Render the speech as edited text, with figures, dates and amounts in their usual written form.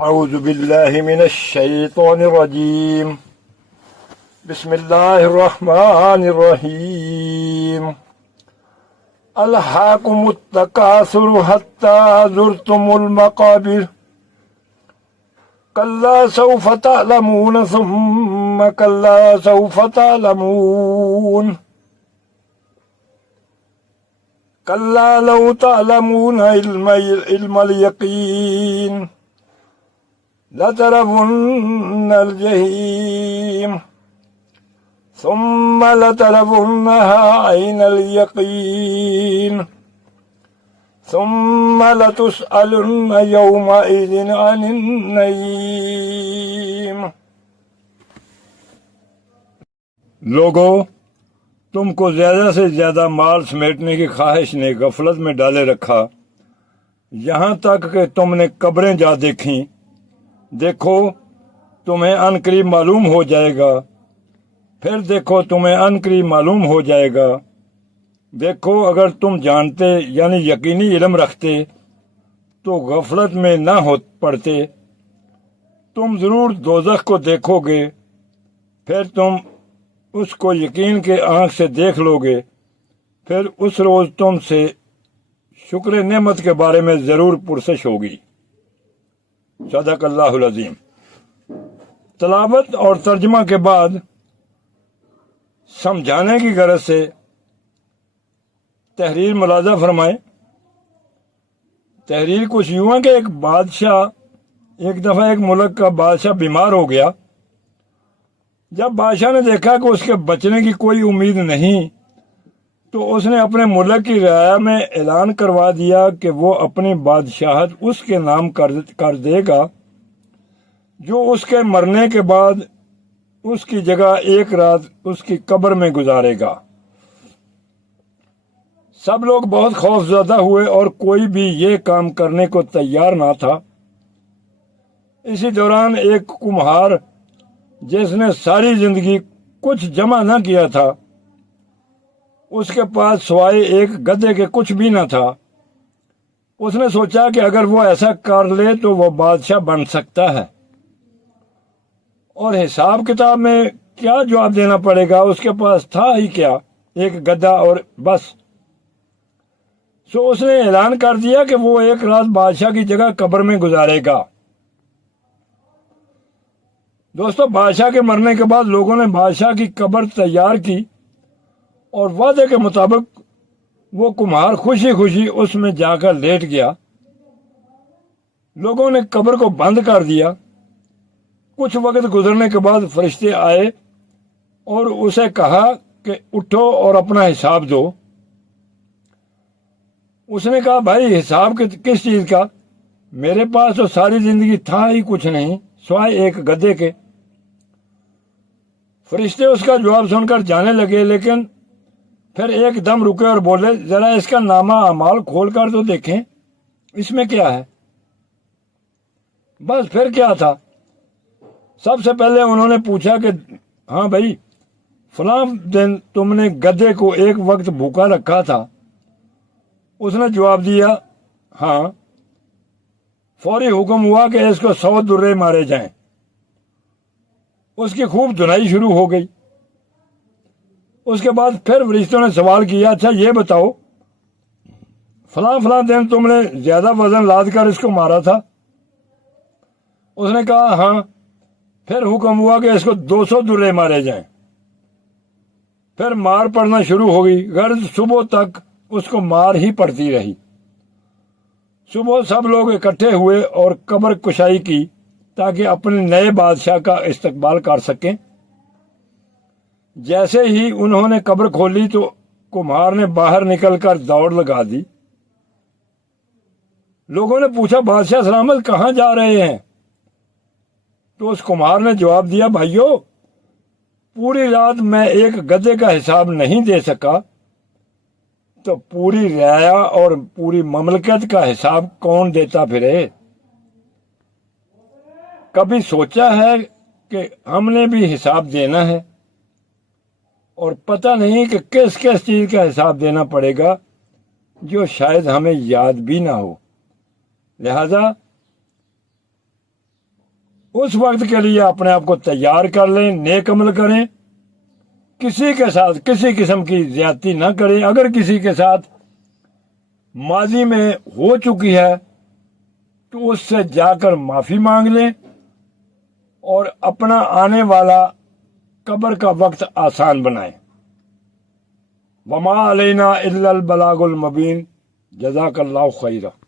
أعوذ بالله من الشيطان الرجيم. بسم الله الرحمن الرحيم. ألهاكم التكاثر حتى زرتم المقابر كلا سوف تعلمون ثم كلا سوف تعلمون كلا لو تعلمون علم اليقين لترون الجحيم ثم لترونها عين اليقين ثم لتسألن يومئذ عن النعيم. لوگو، تم کو زیادہ سے زیادہ مال سمیٹنے کی خواہش نے غفلت میں ڈالے رکھا، یہاں تک کہ تم نے قبریں جا دیکھیں. دیکھو تمہیں عنقریب معلوم ہو جائے گا، پھر دیکھو تمہیں عنقریب معلوم ہو جائے گا. دیکھو اگر تم جانتے یعنی یقینی علم رکھتے تو غفلت میں نہ ہو پڑتے. تم ضرور دوزخ کو دیکھو گے، پھر تم اس کو یقین کے آنکھ سے دیکھ لو گے. پھر اس روز تم سے شکر نعمت کے بارے میں ضرور پرسش ہوگی. صدق اللہ العظیم. تلاوت اور ترجمہ کے بعد سمجھانے کی غرض سے تحریر ملاحظہ فرمائیں. تحریر کچھ یوں ہے کہ ایک دفعہ ایک ملک کا بادشاہ بیمار ہو گیا. جب بادشاہ نے دیکھا کہ اس کے بچنے کی کوئی امید نہیں تو اس نے اپنے ملک کی رعایا میں اعلان کروا دیا کہ وہ اپنی بادشاہت اس کے نام کر دے گا جو اس کے مرنے کے بعد اس کی جگہ ایک رات اس کی قبر میں گزارے گا. سب لوگ بہت خوف زدہ ہوئے اور کوئی بھی یہ کام کرنے کو تیار نہ تھا. اسی دوران ایک کمہار جس نے ساری زندگی کچھ جمع نہ کیا تھا، اس کے پاس سوائے ایک گدھے کے کچھ بھی نہ تھا. اس نے سوچا کہ اگر وہ ایسا کر لے تو وہ بادشاہ بن سکتا ہے، اور حساب کتاب میں کیا جواب دینا پڑے گا، اس کے پاس تھا ہی کیا، ایک گدھا اور بس. سو اس نے اعلان کر دیا کہ وہ ایک رات بادشاہ کی جگہ قبر میں گزارے گا. دوستو، بادشاہ کے مرنے کے بعد لوگوں نے بادشاہ کی قبر تیار کی اور وعدے کے مطابق وہ کمہار خوشی خوشی اس میں جا کر لیٹ گیا. لوگوں نے قبر کو بند کر دیا. کچھ وقت گزرنے کے بعد فرشتے آئے اور اسے کہا کہ اٹھو اور اپنا حساب دو. اس نے کہا بھائی حساب کس چیز کا، میرے پاس تو ساری زندگی تھا ہی کچھ نہیں سوائے ایک گدھے کے. فرشتے اس کا جواب سن کر جانے لگے، لیکن پھر ایک دم رکے اور بولے ذرا اس کا نامہ اعمال کھول کر تو دیکھیں اس میں کیا ہے. بس پھر کیا تھا، سب سے پہلے انہوں نے پوچھا کہ ہاں بھائی فلاں دن تم نے گدھے کو ایک وقت بھوکا رکھا تھا. اس نے جواب دیا ہاں. فوری حکم ہوا کہ اس کو 100 درے مارے جائیں. اس کی خوب دھنائی شروع ہو گئی. اس کے بعد پھر فرشتوں نے سوال کیا اچھا یہ بتاؤ فلاں دن تم نے زیادہ وزن لاد کر اس کو مارا تھا. اس نے کہا ہاں. پھر حکم ہوا کہ اس کو 200 درے مارے جائیں. پھر مار پڑنا شروع ہو گئی، غرض صبح تک اس کو مار ہی پڑتی رہی. صبح سب لوگ اکٹھے ہوئے اور قبر کشائی کی تاکہ اپنے نئے بادشاہ کا استقبال کر سکیں. جیسے ہی انہوں نے قبر کھولی تو کمہار نے باہر نکل کر دوڑ لگا دی. لوگوں نے پوچھا بادشاہ سلامت کہاں جا رہے ہیں؟ تو اس کمہار نے جواب دیا بھائیو پوری رات میں ایک گدھے کا حساب نہیں دے سکا تو پوری رعایا اور پوری مملکت کا حساب کون دیتا پھرے؟ کبھی سوچا ہے کہ ہم نے بھی حساب دینا ہے اور پتہ نہیں کہ کس کس چیز کا حساب دینا پڑے گا جو شاید ہمیں یاد بھی نہ ہو. لہذا اس وقت کے لیے اپنے آپ کو تیار کر لیں، نیک عمل کریں، کسی کے ساتھ کسی قسم کی زیادتی نہ کریں۔ اگر کسی کے ساتھ ماضی میں ہو چکی ہے تو اس سے جا کر معافی مانگ لیں اور اپنا آنے والا قبر کا وقت آسان بنائیں۔ وما علینا الا البلاغ المبین۔ جزاک اللہ خیرہ۔